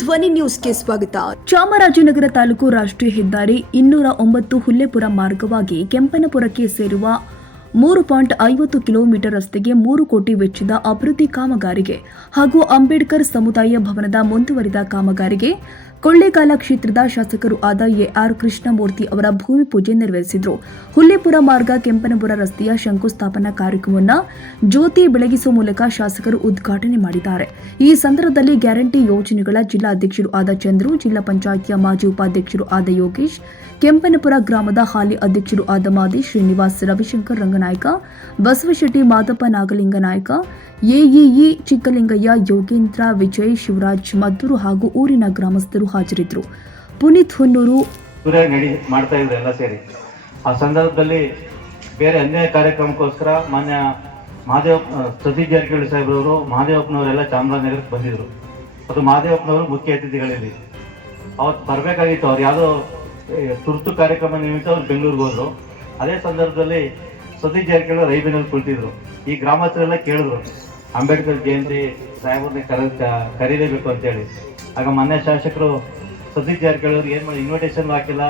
ಧ್ವನಿ ನ್ಯೂಸ್ಗೆ ಸ್ವಾಗತ. ಚಾಮರಾಜನಗರ ತಾಲೂಕು ರಾಷ್ಟ್ರೀಯ ಹೆದ್ದಾರಿ ಇನ್ನೂರ ಒಂಬತ್ತು ಹುಲ್ಲೆಪುರ ಮಾರ್ಗವಾಗಿ ಕೆಂಪನಪುರಕ್ಕೆ ಸೇರುವ ಮೂರು ಪಾಯಿಂಟ್ ಐವತ್ತು ಕಿಲೋಮೀಟರ್ ರಸ್ತೆಗೆ ಮೂರು ಕೋಟಿ ವೆಚ್ಚದ ಅಭಿವೃದ್ಧಿ ಕಾಮಗಾರಿಗೆ ಹಾಗೂ ಅಂಬೇಡ್ಕರ್ ಸಮುದಾಯ ಭವನದ ಮುಂದುವರಿದ ಕಾಮಗಾರಿಗೆ ಕೊಳ್ಳೇಗಾಲ ಕ್ಷೇತ್ರದ ಶಾಸಕರು ಆದ ಎಆರ್ ಕೃಷ್ಣಮೂರ್ತಿ ಅವರ ಭೂಮಿ ಪೂಜೆ ನೆರವೇರಿಸಿದರು. ಹುಲ್ಲೆಪುರ ಮಾರ್ಗ ಕೆಂಪನಪುರ ರಸ್ತೆಯ ಶಂಕುಸ್ಥಾಪನಾ ಕಾರ್ಯಕ್ರಮವನ್ನು ಜ್ಯೋತಿ ಬೆಳಗಿಸುವ ಮೂಲಕ ಶಾಸಕರು ಉದ್ಘಾಟನೆ ಮಾಡಿದ್ದಾರೆ. ಈ ಸಂದರ್ಭದಲ್ಲಿ ಗ್ಯಾರಂಟಿ ಯೋಜನೆಗಳ ಜಿಲ್ಲಾ ಅಧ್ಯಕ್ಷರು ಆದ ಚಂದ್ರು, ಜಿಲ್ಲಾ ಪಂಚಾಯಿತಿಯ ಮಾಜಿ ಉಪಾಧ್ಯಕ್ಷರು ಆದ ಯೋಗೇಶ್, ಕೆಂಪನಪುರ ಗ್ರಾಮದ ಹಾಲಿ ಅಧ್ಯಕ್ಷರು ಆದ ಮಾದಿ ಶ್ರೀನಿವಾಸ್ ರವಿಶಂಕರ್ ರಂಗನಾಯ್ಕ, ಬಸವಶೆಟ್ಟಿ ಮಾದಪ್ಪ ನಾಗಲಿಂಗ ನಾಯಕ ಎಇಇ ಚಿಕ್ಕಲಿಂಗಯ್ಯ ಯೋಗೇಂದ್ರ ವಿಜಯ್ ಶಿವರಾಜ್ ಮದ್ದೂರು ಹಾಗೂ ಊರಿನ ಗ್ರಾಮಸ್ಥರು ಹಾಜರಿದ್ದರು. ಪುನೀತ್ ಹುನ್ನೂರು ಮಾಡ್ತಾ ಇದ್ರು ಎಲ್ಲ ಸೇರಿ. ಆ ಸಂದರ್ಭದಲ್ಲಿ ಬೇರೆ ಅನ್ಯಾಯ ಕಾರ್ಯಕ್ರಮಕ್ಕೋಸ್ಕರ ಮಾನ್ಯ ಮಹಾದೇವ ಸತೀಶ್ ಜಾರಕಿಹೊಳಿ ಸಾಹೇಬ್ರವರು, ಮಹಾದೇವಪ್ಪನವರೆಲ್ಲ ಚಾಮರಾಜನಗರಕ್ಕೆ ಬಂದಿದ್ರು. ಅದು ಮಹಾದೇವಪ್ಪನವರು ಮುಖ್ಯ ಅತಿಥಿಗಳಲ್ಲಿ. ಅವತ್ತು ಬರಬೇಕಾಗಿತ್ತು, ಅವ್ರು ಯಾವುದೋ ತುರ್ತು ಕಾರ್ಯಕ್ರಮ ನಿಮಿತ್ತ ಅವ್ರು ಬೆಂಗಳೂರಿಗೆ ಹೋದ್ರು. ಅದೇ ಸಂದರ್ಭದಲ್ಲಿ ಸತೀಶ್ ಜಾರಕಿಹೊಳಿ ರೈಬಿನಲ್ಲಿ ಕುಳಿತಿದ್ರು. ಈ ಗ್ರಾಮಸ್ಥರೆಲ್ಲ ಕೇಳಿದ್ರು. ಅಂಬೇಡ್ಕರ್ ಜಯಂತಿ ಸಾಹೇಬ್ರನ್ನ ಕರ ಕರೀಲೇಬೇಕು ಅಂತೇಳಿ. ಆಗ ಮೊನ್ನೆ ಶಾಸಕರು ಸತೀಶ್ ಜಾರಕಿಹೊಳಿ ಏನು ಮಾಡಿ ಇನ್ವಿಟೇಷನ್ ಹಾಕಿಲ್ಲ,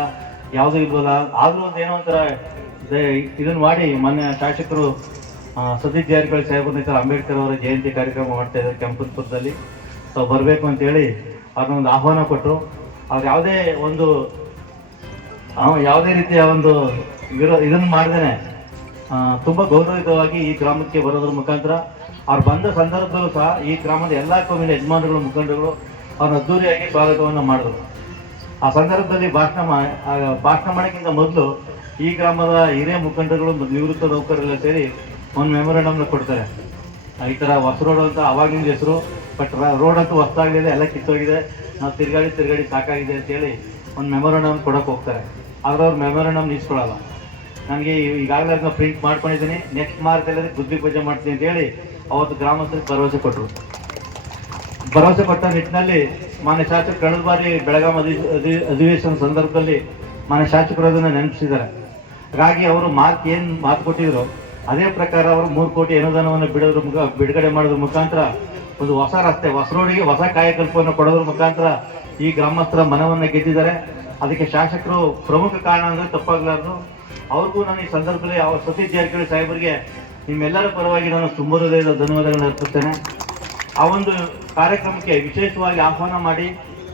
ಯಾವುದೂ ಇಲ್ವಲ್ಲ, ಆದರೂ ಒಂದು ಏನೋ ಒಂಥರ ಇದನ್ನು ಮಾಡಿ ಮೊನ್ನೆ ಶಾಸಕರು ಸತೀಶ್ ಜಾರಕಿಹೊಳಿ ಸಾಹೇಬ್ರನ್ನ ಈ ಅಂಬೇಡ್ಕರ್ ಅವರ ಜಯಂತಿ ಕಾರ್ಯಕ್ರಮ ಮಾಡ್ತಾ ಇದ್ದಾರೆ ಕೆಂಪುಪುರದಲ್ಲಿ ಸೊ ಬರಬೇಕು ಅಂತೇಳಿ ಅವ್ರನ್ನೊಂದು ಆಹ್ವಾನ ಕೊಟ್ಟರು ಅವ್ರು ಯಾವುದೇ ಒಂದು ಯಾವುದೇ ರೀತಿಯ ಒಂದು ವಿರೋ ಇದನ್ನು ಮಾಡ್ದೇನೆ. ತುಂಬ ತುಂಬಾ ಗೌರವಯುತವಾಗಿ ಈ ಗ್ರಾಮಕ್ಕೆ ಬರೋದ್ರ ಮುಖಾಂತರ ಅವ್ರು ಬಂದ ಸಂದರ್ಭದಲ್ಲೂ ಸಹ ಈ ಗ್ರಾಮದ ಎಲ್ಲ ಕೋಮಿನ ಯಜಮಾನರುಗಳು, ಮುಖಂಡರುಗಳು ಅವ್ರನ್ನ ಅದ್ದೂರಿಯಾಗಿ ಸ್ವಾಗತವನ್ನು ಮಾಡಿದ್ರು. ಆ ಸಂದರ್ಭದಲ್ಲಿ ಭಾಷಣ ಭಾಷಣ ಮಾಡೋಕ್ಕಿಂತ ಮೊದಲು ಈ ಗ್ರಾಮದ ಹಿರಿಯ ಮುಖಂಡರುಗಳು ನಿವೃತ್ತ ನೌಕರರೆಲ್ಲ ಸೇರಿ ಒಂದು ಮೆಮೊರಂಡಮ್ನ ಕೊಡ್ತಾರೆ. ಈ ಥರ ಹೊಸ ರೋಡ್ ಅಂತ ಅವಾಗಿನ ಹೆಸರು ಬಟ್ ರೋಡ್ ಅಂತೂ ಹೊಸ್ತಾಗಲಿದೆ ಎಲ್ಲ ಕಿತ್ತೋಗಿದೆ. ನಾವು ತಿರುಗಾಡಿ ತಿರುಗಾಡಿ ಸಾಕಾಗಿದೆ ಅಂತೇಳಿ ಒಂದು ಮೆಮೊರಂಡಮ್ ಕೊಡೋಕೆ ಹೋಗ್ತಾರೆ. ಆದರೆ ಅವ್ರು ಮೆಮೊರಂಡಮ್ ಇಸ್ಕೊಳ್ಳಲ್ಲ ನನಗೆ ಈಗಾಗಲೇ ಅದನ್ನ ಪ್ರಿಂಟ್ ಮಾಡ್ಕೊಂಡಿದ್ದೀನಿ. ನೆಕ್ಸ್ಟ್ ಮಾರ್ಚಲ್ಲಿ ಬುದ್ಧಿ ಪೂಜೆ ಮಾಡ್ತೀನಿ ಅಂತ ಹೇಳಿ ಅವತ್ತು ಗ್ರಾಮಸ್ಥರಿಗೆ ಭರವಸೆ ಕೊಟ್ಟರು ಭರವಸೆ ಕೊಟ್ಟ ನಿಟ್ಟಿನಲ್ಲಿ ಮಾನ್ಯ ಶಾಸಕರು ಕಳೆದ ಬಾರಿ ಬೆಳಗಾಂ ಅಧಿ ಅಧಿ- ಅಧಿವೇಶನ ಸಂದರ್ಭದಲ್ಲಿ ಮಾನ್ಯ ಶಾಸಕರು ಅದನ್ನು ನೆನಪಿಸಿದ್ದಾರೆ. ಹಾಗಾಗಿ ಅವರು ಮಾರ್ಕ್ ಏನು ಮಾತು ಕೊಟ್ಟಿದ್ರು, ಅದೇ ಪ್ರಕಾರ ಅವರು ಮೂರು ಕೋಟಿ ಅನುದಾನವನ್ನು ಬಿಡೋದ್ರ ಮುಖ, ಬಿಡುಗಡೆ ಮಾಡೋದ್ರ ಮುಖಾಂತರ ಒಂದು ಹೊಸ ರಸ್ತೆ, ಹೊಸ ರೋಡಿಗೆ ಹೊಸ ಕಾಯಕಲ್ಪವನ್ನು ಕೊಡೋದ್ರ ಮುಖಾಂತರ ಈ ಗ್ರಾಮಸ್ಥರ ಮನವನ್ನು ಗೆದ್ದಿದ್ದಾರೆ. ಅದಕ್ಕೆ ಶಾಸಕರು ಪ್ರಮುಖ ಕಾರಣ ಅಂದರೆ ತಪ್ಪಾಗಲಾರದು. ಅವ್ರಿಗೂ ನಾನು ಈ ಸಂದರ್ಭದಲ್ಲಿ ಅವ್ರ ಸತೀಶ್ ಜಾರಕಿಹೊಳಿ ಸಾಹೇಬರಿಗೆ ನಿಮ್ಮೆಲ್ಲರ ಪರವಾಗಿ ನಾನು ತುಂಬ ಹೃದಯದ ಧನ್ಯವಾದಗಳನ್ನು ಅರ್ಪಿಸ್ತೇನೆ. ಆ ಒಂದು ಕಾರ್ಯಕ್ರಮಕ್ಕೆ ವಿಶೇಷವಾಗಿ ಆಹ್ವಾನ ಮಾಡಿ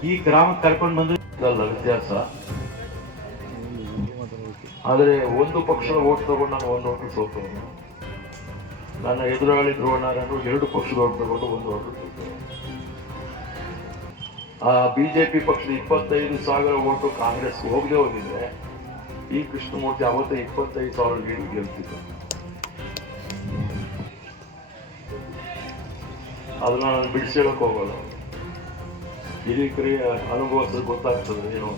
ಈ ಗ್ರಾಮಕ್ಕೆ ಕರ್ಕೊಂಡು ಬಂದು ವ್ಯತ್ಯಾಸ. ಆದರೆ ಒಂದು ಪಕ್ಷದ ಓಟ್ ತಗೊಂಡು ನಾನು ಒಂದು ಓಟು ಸೋತು ನನ್ನ ಎದುರಾಳಿ ಧ್ರುವನಾರಾಯಣರು ಎರಡು ಪಕ್ಷದ ಓಟ್ ತಗೊಂಡು ಒಂದು ಓಟು ಸೋತು ಆ ಬಿಜೆಪಿ ಪಕ್ಷದ ಇಪ್ಪತ್ತೈದು ಸಾವಿರ ಓಟು ಕಾಂಗ್ರೆಸ್ ಹೋಗದೆ ಹೋಗಿದ್ರೆ ಈ ಕೃಷ್ಣಮೂರ್ತಿ ಅವತ್ತೇ ಇಪ್ಪತ್ತೈದು ಸಾವಿರ ಗೆಲ್ತಿದ್ದ. ಅದನ್ನ ನಾನು ಬಿಡಿಸೇಳಕ್ ಹೋಗೋದು ಹಿರಿಕರಿಗೆ ಅನುಭವಿಸಿದ್ರೆ ಗೊತ್ತಾಗ್ತದೆ ಏನು.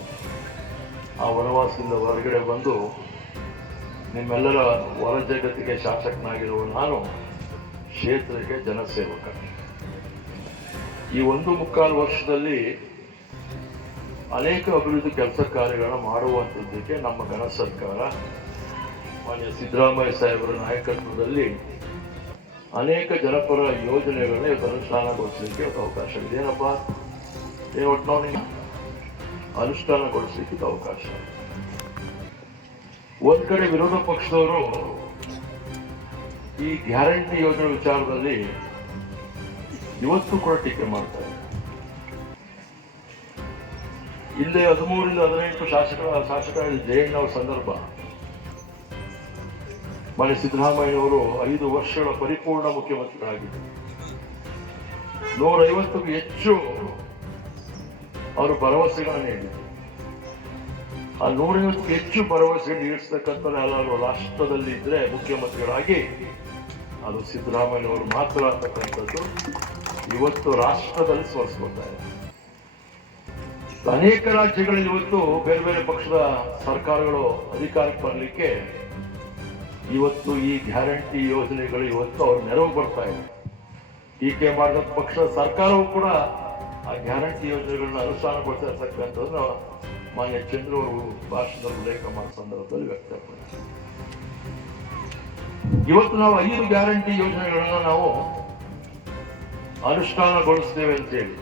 ಆ ವನವಾಸದಿಂದ ಹೊರಗಡೆ ಬಂದು ನಿಮ್ಮೆಲ್ಲರ ಹೊರ ಜಗತ್ತಿಗೆ ಶಾಸಕನಾಗಿರುವ ನಾನು ಕ್ಷೇತ್ರಕ್ಕೆ ಜನಸೇವಕ. ಈ ಒಂದು ಮುಕ್ಕಾಲು ವರ್ಷದಲ್ಲಿ ಅನೇಕ ಅಭಿವೃದ್ಧಿ ಕೆಲಸ ಕಾರ್ಯಗಳನ್ನು ಮಾಡುವಂಥದ್ದಕ್ಕೆ ನಮ್ಮ ಗಣ ಸರ್ಕಾರ, ಮಾನ್ಯ ಸಿದ್ದರಾಮಯ್ಯ ಸಾಹೇಬರ ನಾಯಕತ್ವದಲ್ಲಿ ಅನೇಕ ಜನಪರ ಯೋಜನೆಗಳನ್ನ ಇವತ್ತು ಅನುಷ್ಠಾನಗೊಳಿಸಲಿಕ್ಕೆ ಇವತ್ತು ಅವಕಾಶವಿದೆ. ಏನಪ್ಪ? ಏನು ಒಟ್ಟು ನಾವು ಅನುಷ್ಠಾನಗೊಳಿಸಲಿಕ್ಕೆ ಅವಕಾಶ. ಒಂದ್ ಕಡೆ ವಿರೋಧ ಪಕ್ಷದವರು ಈ ಗ್ಯಾರಂಟಿ ಯೋಜನೆ ವಿಚಾರದಲ್ಲಿ ಇವತ್ತು ಕೂಡ ಟೀಕೆ ಮಾಡ್ತಾರೆ. ಇಲ್ಲಿ ಹದಿಮೂರಿಂದ ಹದಿನೆಂಟು ಶಾಸಕರ ಶಾಸಕರ ಜಯಣ್ಣ ಸಂದರ್ಭ. ಮಾನ್ಯ ಸಿದ್ದರಾಮಯ್ಯನವರು ಐದು ವರ್ಷಗಳ ಪರಿಪೂರ್ಣ ಮುಖ್ಯಮಂತ್ರಿಗಳಾಗಿದ್ದರು. ನೂರೈವತ್ತಕ್ಕೂ ಹೆಚ್ಚು ಅವರು ಭರವಸೆಗಳನ್ನು ನೀಡಿದರು. ಆ ನೂರೈವತ್ತು ಹೆಚ್ಚು ಭರವಸೆ ನೀಡಿಸ್ತಕ್ಕಂಥ ಯಾರು ರಾಷ್ಟ್ರದಲ್ಲಿ ಇದ್ರೆ ಮುಖ್ಯಮಂತ್ರಿಗಳಾಗಿ ಅದು ಸಿದ್ದರಾಮಯ್ಯನವರು ಮಾತ್ರ ಅಂತಕ್ಕಂಥದ್ದು ಇವತ್ತು ರಾಷ್ಟ್ರದಲ್ಲಿ ಸ್ಮರಿಸ್ಕೊಳ್ತಾರೆ ಅನೇಕ ರಾಜ್ಯಗಳಲ್ಲಿ ಇವತ್ತು ಬೇರೆ ಬೇರೆ ಪಕ್ಷದ ಸರ್ಕಾರಗಳು ಅಧಿಕಾರಕ್ಕೆ ಬರಲಿಕ್ಕೆ ಇವತ್ತು ಈ ಗ್ಯಾರಂಟಿ ಯೋಜನೆಗಳು ಇವತ್ತು ಅವ್ರ ನೆರವು ಬರ್ತಾ ಇದೆ. ಟೀಕೆ ಮಾಡಿದ ಪಕ್ಷ ಸರ್ಕಾರವು ಕೂಡ ಆ ಗ್ಯಾರಂಟಿ ಯೋಜನೆಗಳನ್ನ ಅನುಷ್ಠಾನಗೊಳಿಸಿರ್ತಕ್ಕಂಥದ್ದು ಮಾನ್ಯ ಚಂದ್ರ ಅವರು ಭಾಷಣದ ಉಲ್ಲೇಖ ಮಾಡೋ ಸಂದರ್ಭದಲ್ಲಿ ವ್ಯಕ್ತಪಡಿಸಿದ್ದಾರೆ. ಇವತ್ತು ನಾವು ಐದು ಗ್ಯಾರಂಟಿ ಯೋಜನೆಗಳನ್ನ ನಾವು ಅನುಷ್ಠಾನಗೊಳಿಸ್ತೇವೆ ಅಂತೇಳಿ.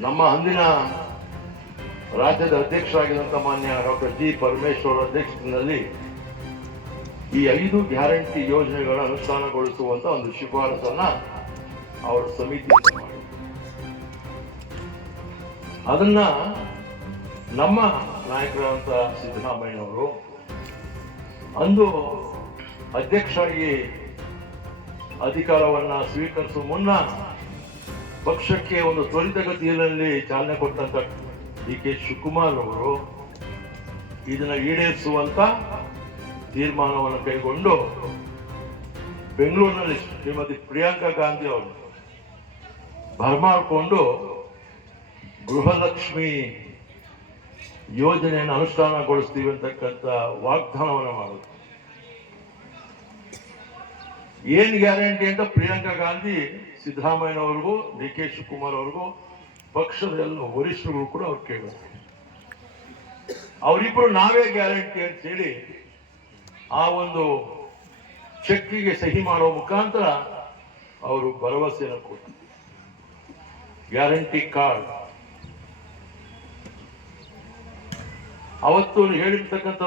ನಮ್ಮ ಅಂದಿನ ರಾಜ್ಯದ ಅಧ್ಯಕ್ಷರಾಗಿದ್ದಂಥ ಮಾನ್ಯ ಡಾಕ್ಟರ್ ಜಿ ಪರಮೇಶ್ವರ್ ಅಧ್ಯಕ್ಷತೆಯಲ್ಲಿ ಈ ಐದು ಗ್ಯಾರಂಟಿ ಯೋಜನೆಗಳ ಅನುಷ್ಠಾನಗೊಳಿಸುವಂತ ಒಂದು ಶಿಫಾರಸನ್ನ ಅವರ ಸಮಿತಿ ಅದನ್ನ ನಮ್ಮ ನಾಯಕರಾದಂತ ಸಿದ್ದರಾಮಯ್ಯನವರು ಅಂದು ಅಧ್ಯಕ್ಷರಾಗಿ ಅಧಿಕಾರವನ್ನ ಸ್ವೀಕರಿಸುವ ಮುನ್ನ ಪಕ್ಷಕ್ಕೆ ಒಂದು ತ್ವರಿತಗತಿಯಲ್ಲಿ ಚಾಲನೆ ಕೊಟ್ಟಂತ ಡಿ ಕೆ ಶಿವಕುಮಾರ್ ಅವರು ಇದನ್ನ ಈಡೇರಿಸುವಂತ ತೀರ್ಮಾನವನ್ನು ಕೈಗೊಂಡು ಬೆಂಗಳೂರಿನಲ್ಲಿ ಶ್ರೀಮತಿ ಪ್ರಿಯಾಂಕಾ ಗಾಂಧಿ ಅವರು ಬರಮಾಡಿಕೊಂಡು ಗೃಹಲಕ್ಷ್ಮಿ ಯೋಜನೆಯನ್ನು ಅನುಷ್ಠಾನಗೊಳಿಸ್ತೀವಿ ಅಂತಕ್ಕಂಥ ವಾಗ್ದಾನವನ್ನು ಮಾಡೋದು ಏನು ಗ್ಯಾರಂಟಿ ಅಂತ ಪ್ರಿಯಾಂಕಾ ಗಾಂಧಿ, ಸಿದ್ದರಾಮಯ್ಯನವರಿಗೂ, ಡಿ ಕೆ ಶಿವಕುಮಾರ್ ಅವ್ರಿಗೂ, ಪಕ್ಷದ ಎಲ್ಲ ವರಿಷ್ಠರು ಕೂಡ ಅವ್ರು ಕೇಳಿದ್ರು. ಅವರಿಬ್ಬರು ನಾವೇ ಗ್ಯಾರಂಟಿ ಅಂತ ಹೇಳಿ ಆ ಒಂದು ಚೆಕ್ಕಿಗೆ ಸಹಿ ಮಾಡೋ ಮುಖಾಂತರ ಅವರು ಭರವಸೆಯನ್ನು ಕೊಟ್ಟರು ಗ್ಯಾರಂಟಿ ಕಾರ್ಡ್. ಅವತ್ತು ಹೇಳಿರ್ತಕ್ಕಂಥ